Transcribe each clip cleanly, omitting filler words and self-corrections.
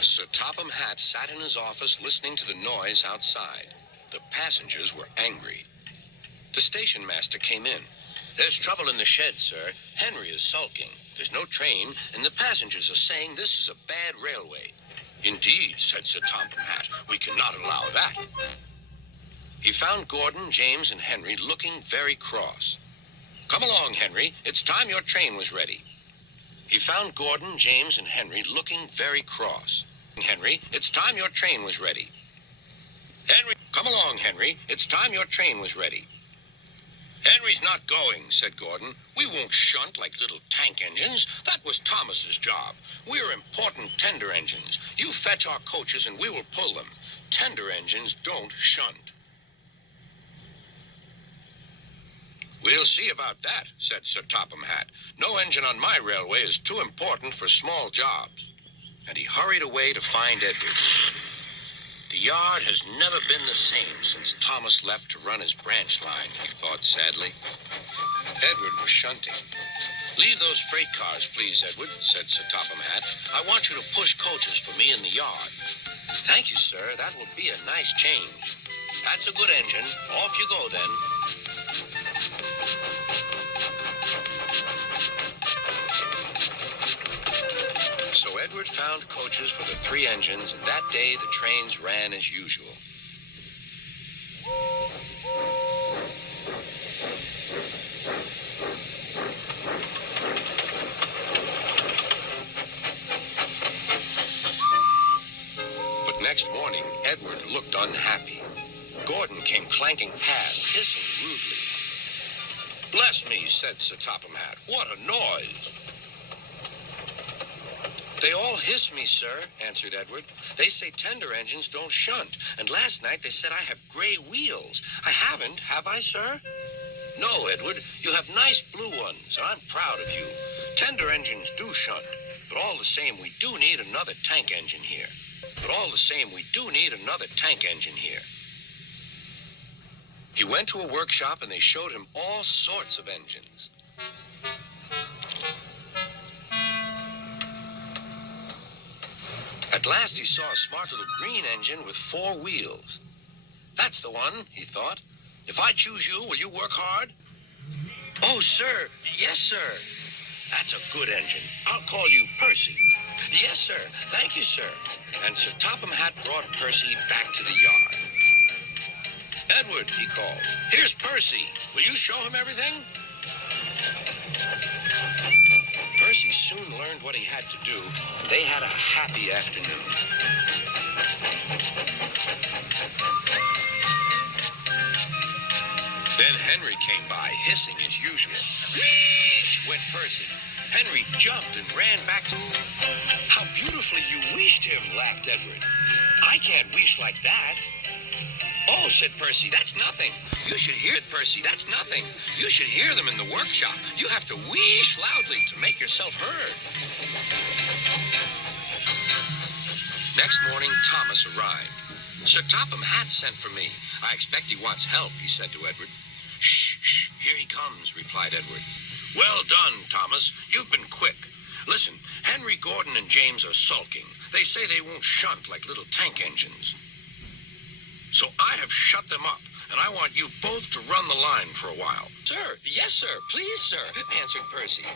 Sir Topham Hatt sat in his office listening to the noise outside. The passengers were angry. The station master came in. "There's trouble in the shed, sir. Henry is sulking. There's no train, and the passengers are saying this is a bad railway." "Indeed," said Sir Topham Hatt. "We cannot allow that." He found Gordon, James, and Henry looking very cross. "Come along, Henry. It's time your train was ready." He found Gordon, James, and Henry looking very cross. "Henry, it's time your train was ready." "Henry, come along, Henry. It's time your train was ready." "Henry's not going," said Gordon. "We won't shunt like little tank engines. That was Thomas's job. We're important tender engines. You fetch our coaches and we will pull them. Tender engines don't shunt." "We'll see about that," said Sir Topham Hatt. "No engine on my railway is too important for small jobs." And he hurried away to find Edward. The yard has never been the same since Thomas left to run his branch line, he thought sadly. Edward was shunting. "Leave those freight cars, please, Edward," said Sir Topham Hatt. "I want you to push coaches for me in the yard." "Thank you, sir. That will be a nice change." "That's a good engine. Off you go, then." So Edward found coaches for the 3 engines, and that day the trains ran as usual. But next morning, Edward looked unhappy. Gordon came clanking past, hissing rudely. "Bless me," said Sir Topham Hatt. "What a noise!" "They all hiss me, sir," answered Edward. "They say tender engines don't shunt, and last night they said I have gray wheels. I haven't, have I, sir?" "No, Edward, you have nice blue ones, and I'm proud of you. Tender engines do shunt, but all the same we do need another tank engine here. He went to a workshop and they showed him all sorts of engines. At last he saw a smart little green engine with 4 wheels. "That's the one," he thought. "If I choose you, will you work hard?" "Oh, sir, yes, sir." "That's a good engine. I'll call you Percy." "Yes, sir. Thank you, sir." And Sir Topham Hatt brought Percy back to the yard. "Edward," he called, "here's Percy. Will you show him everything?" Percy soon learned what he had to do, and they had a happy afternoon. Then Henry came by, hissing as usual. "Wheesh!" went Percy. Henry jumped and ran back to... "How beautifully you wheeshed him," laughed Edward. "I can't wheesh like that." "Oh," said Percy, "that's nothing. You should hear it, Percy. That's nothing. You should hear them in the workshop. You have to wheesh loudly to make yourself heard." Next morning, Thomas arrived. "Sir Topham Hatt sent for me. I expect he wants help," he said to Edward. "Shh, shh, here he comes," replied Edward. "Well done, Thomas. You've been quick. Listen, Henry, Gordon, and James are sulking. They say they won't shunt like little tank engines. So I have shut them up, and I want you both to run the line for a while." "Sir, yes, sir, please, sir," answered Percy.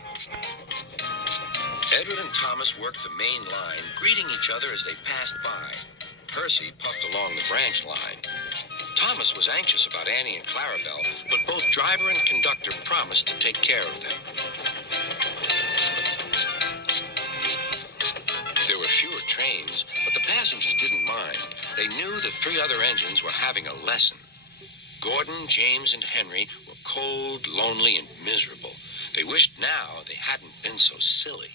Edward and Thomas worked the main line, greeting each other as they passed by. Percy puffed along the branch line. Thomas was anxious about Annie and Clarabelle, but both driver and conductor promised to take care of them. There were fewer trains, but the passengers didn't mind. They knew the 3 other engines were having a lesson. Gordon, James, and Henry were cold, lonely, and miserable. They wished now they hadn't been so silly.